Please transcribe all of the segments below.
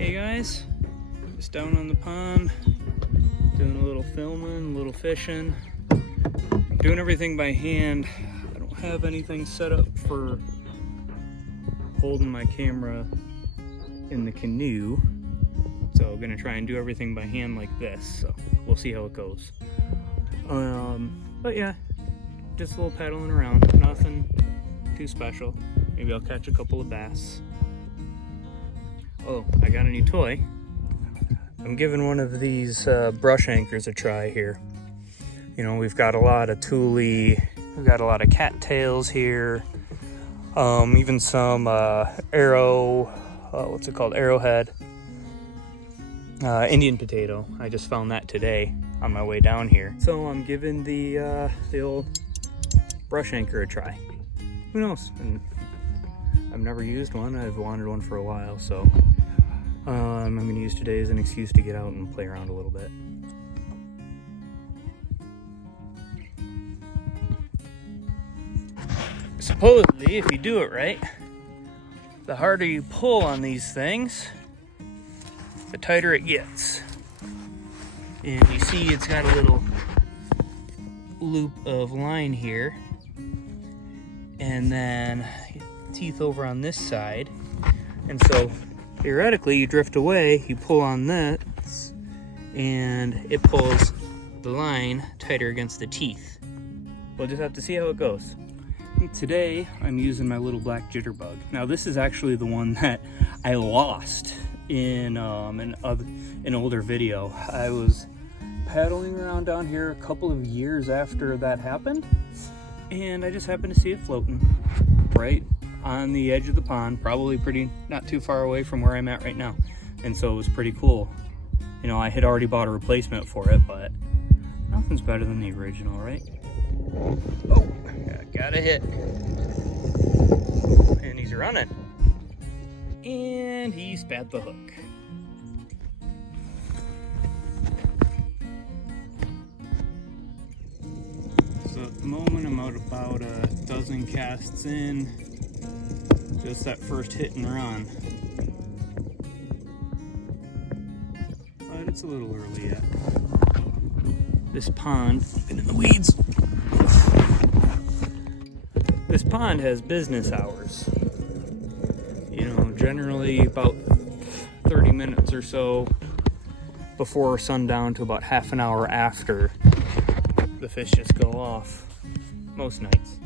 Hey guys, just down on the pond, doing a little filming, a little fishing, doing everything by hand. I don't have anything set up for holding my camera in the canoe, so I'm gonna try and do everything by hand like this, so we'll see how it goes. But yeah, just a little paddling around, nothing too special. Maybe I'll catch a couple of bass. Oh, I got a new toy. I'm giving one of these brush anchors a try here. You know, we've got a lot of tule, we've got a lot of cattails here, even some arrowhead, Indian potato. I just found that today on my way down here. So I'm giving the old brush anchor a try. Who knows? And I've never used one. I've wanted one for a while, so I'm going to use today as an excuse to get out and play around a little bit. Supposedly, if you do it right, the harder you pull on these things, the tighter it gets. And you see it's got a little loop of line here, and then teeth over on this side, and so theoretically you drift away, you pull on this, and it pulls the line tighter against the teeth. We'll just have to see how it goes. Today I'm using my little black jitterbug. Now this is actually the one that I lost in an older video. I was paddling around down here a couple of years after that happened, and I just happened to see it floating right on the edge of the pond, probably not too far away from where I'm at right now. And so it was pretty cool. You know, I had already bought a replacement for it, but nothing's better than the original, right? Oh, got a hit. And he's running. And he spat the hook. So at the moment I'm at about a dozen casts in. Just that first hit and run. But it's a little early yet. This pond, been in the weeds. This pond has business hours. You know, generally about 30 minutes or so before sundown to about half an hour after the fish just go off, most nights.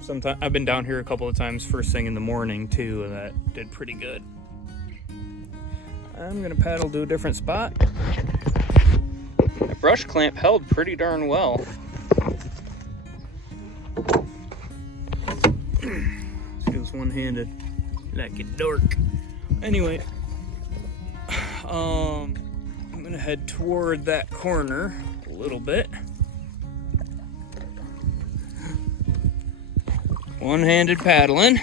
Sometimes I've been down here a couple of times first thing in the morning too, and that did pretty good. I'm gonna paddle to a different spot. The brush clamp held pretty darn well. Let's do this one-handed like a dork. Anyway, I'm gonna head toward that corner a little bit. One-handed paddling.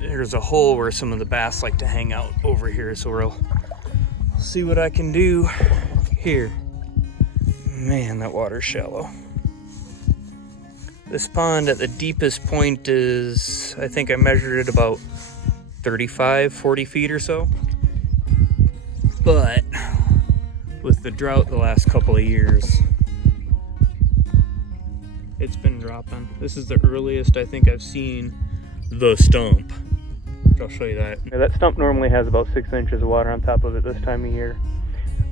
There's a hole where some of the bass like to hang out over here, so we'll see what I can do here. Man, that water's shallow. This pond at the deepest point is, I think I measured it about 35, 40 feet or so. But with the drought the last couple of years, it's been dropping. This is the earliest I think I've seen the stump. I'll show you that. Now, that stump normally has about 6 inches of water on top of it this time of year.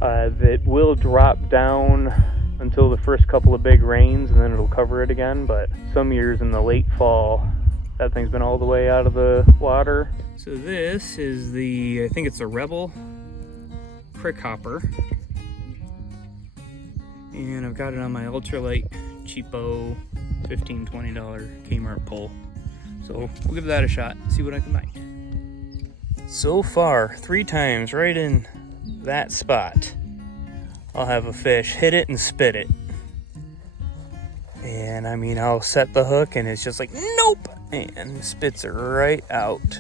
That will drop down until the first couple of big rains, and then it'll cover it again. But some years in the late fall, that thing's been all the way out of the water. So this is I think it's a Rebel Crick Hopper. And I've got it on my ultralight cheapo $15, $20 Kmart pole. So we'll give that a shot, see what I can find. So far, 3 times right in that spot, I'll have a fish hit it and spit it. And I mean, I'll set the hook and it's just like, nope, and spits it right out.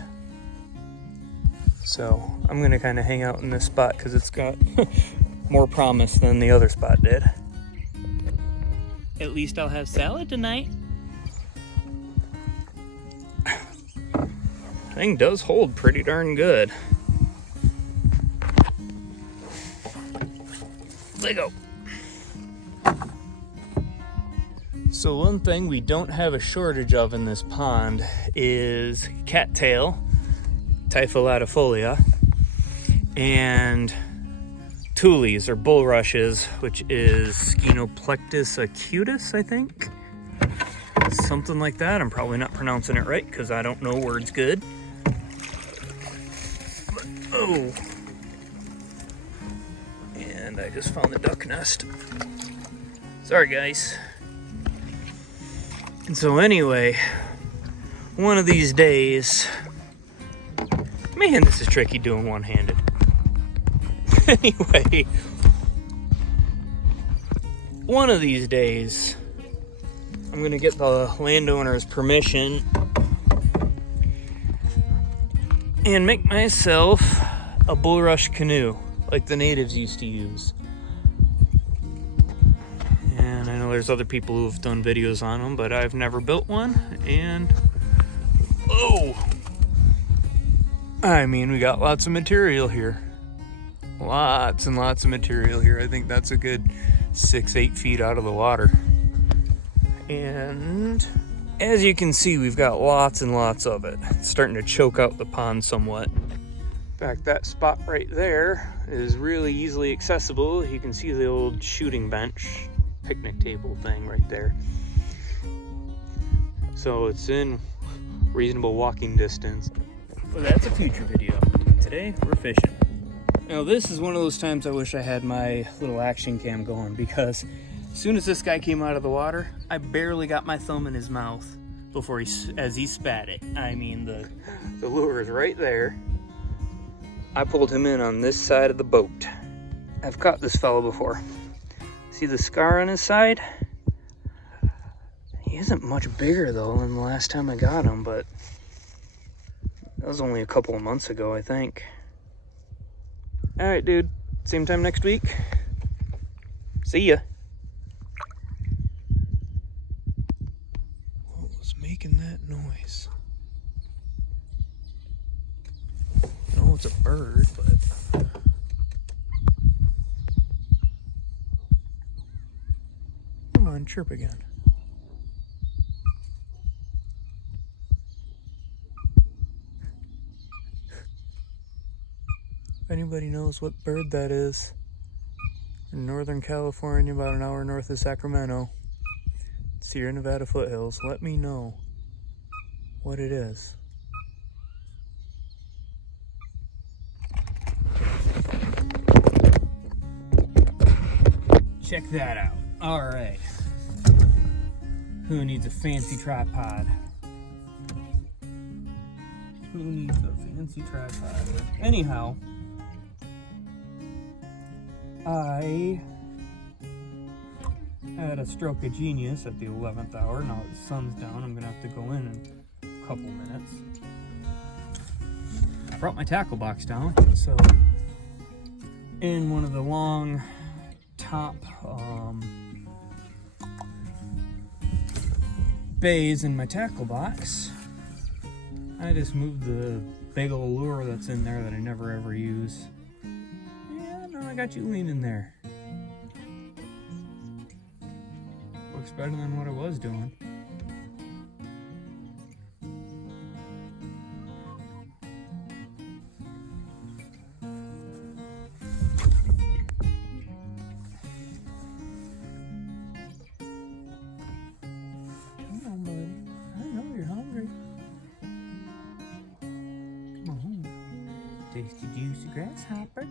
So I'm gonna kind of hang out in this spot because it's got more promise than the other spot did. At least I'll have salad tonight. Thing does hold pretty darn good. Let go. So one thing we don't have a shortage of in this pond is cattail, Typholatifolia, and tules or bulrushes, which is Scenoplectus acutus, I think. Something like that. I'm probably not pronouncing it right because I don't know words good. But, oh. And I just found the duck nest. Sorry, guys. And so anyway, one of these days, man, this is tricky doing one-handed. Anyway, one of these days, I'm gonna get the landowner's permission and make myself a bulrush canoe like the natives used to use. And I know there's other people who have done videos on them, but I've never built one. And oh, I mean, we got lots of material here. Lots and lots of material here. I think that's a good 6-8 feet out of the water. And as you can see, we've got lots and lots of it. It's starting to choke out the pond somewhat. In fact, that spot right there is really easily accessible. You can see the old shooting bench, picnic table thing right there. So it's in reasonable walking distance. Well, that's a future video. Today, we're fishing. Now, this is one of those times I wish I had my little action cam going, because as soon as this guy came out of the water, I barely got my thumb in his mouth before as he spat it. I mean, the lure is right there. I pulled him in on this side of the boat. I've caught this fellow before. See the scar on his side? He isn't much bigger though than the last time I got him, but that was only a couple of months ago, I think. All right, dude. Same time next week. See ya. What was making that noise? I know it's a bird, but come on, chirp again. If anybody knows what bird that is, in Northern California, about an hour north of Sacramento, Sierra Nevada foothills, let me know what it is. Check that out. All right. Who needs a fancy tripod? Who needs a fancy tripod? Anyhow, I had a stroke of genius at the 11th hour. Now that the sun's down, I'm gonna have to go in a couple minutes. I brought my tackle box down, so in one of the long top bays in my tackle box, I just moved the big old lure that's in there that I never ever use. Yeah, no, I got you leaning there. Looks better than what I was doing. Come on, buddy. I know you're hungry. Come on. Tasty, juicy grasshopper.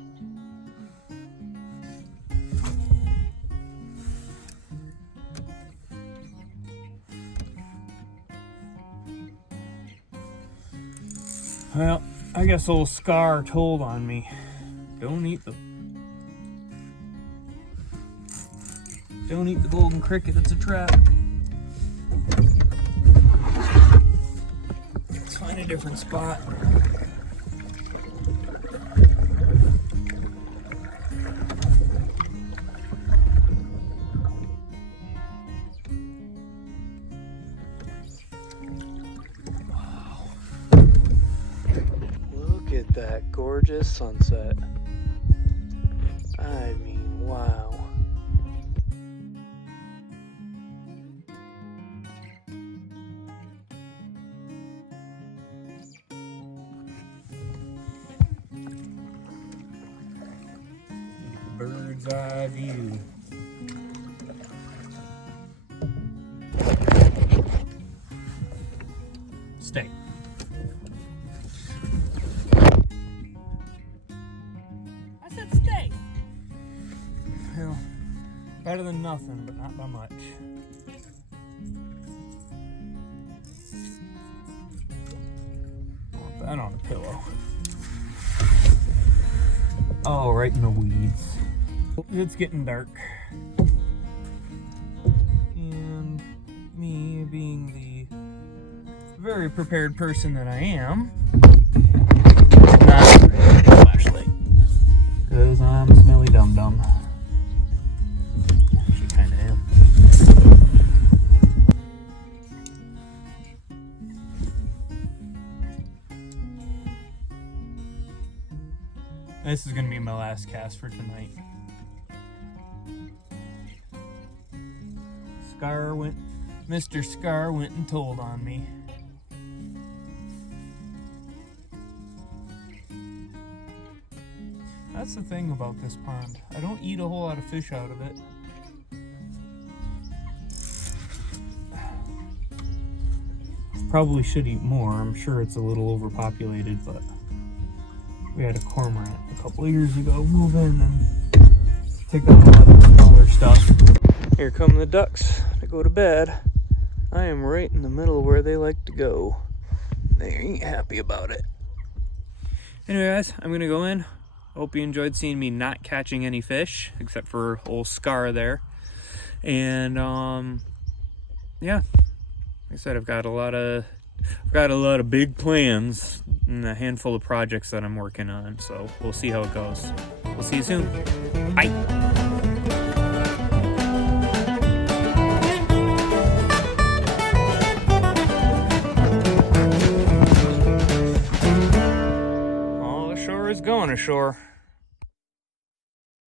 Well, I guess old Scar told on me. Don't eat the golden cricket, it's a trap. Let's find a different spot. at that gorgeous sunset. I mean, wow. Bird's eye view. Stay. I said stay. Well, better than nothing, but not by much. Want that on a pillow. Oh, right in the weeds. It's getting dark. And me being the very prepared person that I am, not a flashlight. Because I'm a smelly dum-dum. Actually kinda am. This is gonna be my last cast for tonight. Mr. Scar went and told on me. That's the thing about this pond. I don't eat a whole lot of fish out of it. Probably should eat more. I'm sure it's a little overpopulated, but we had a cormorant a couple of years ago move in and take out a lot of the smaller stuff. Here come the ducks to go to bed. I am right in the middle where they like to go. They ain't happy about it. Anyway guys, I'm gonna go in. Hope you enjoyed seeing me not catching any fish, except for old Scar there. And yeah, like I said, I've got a lot of big plans and a handful of projects that I'm working on. So we'll see how it goes. We'll see you soon. Bye. Going ashore.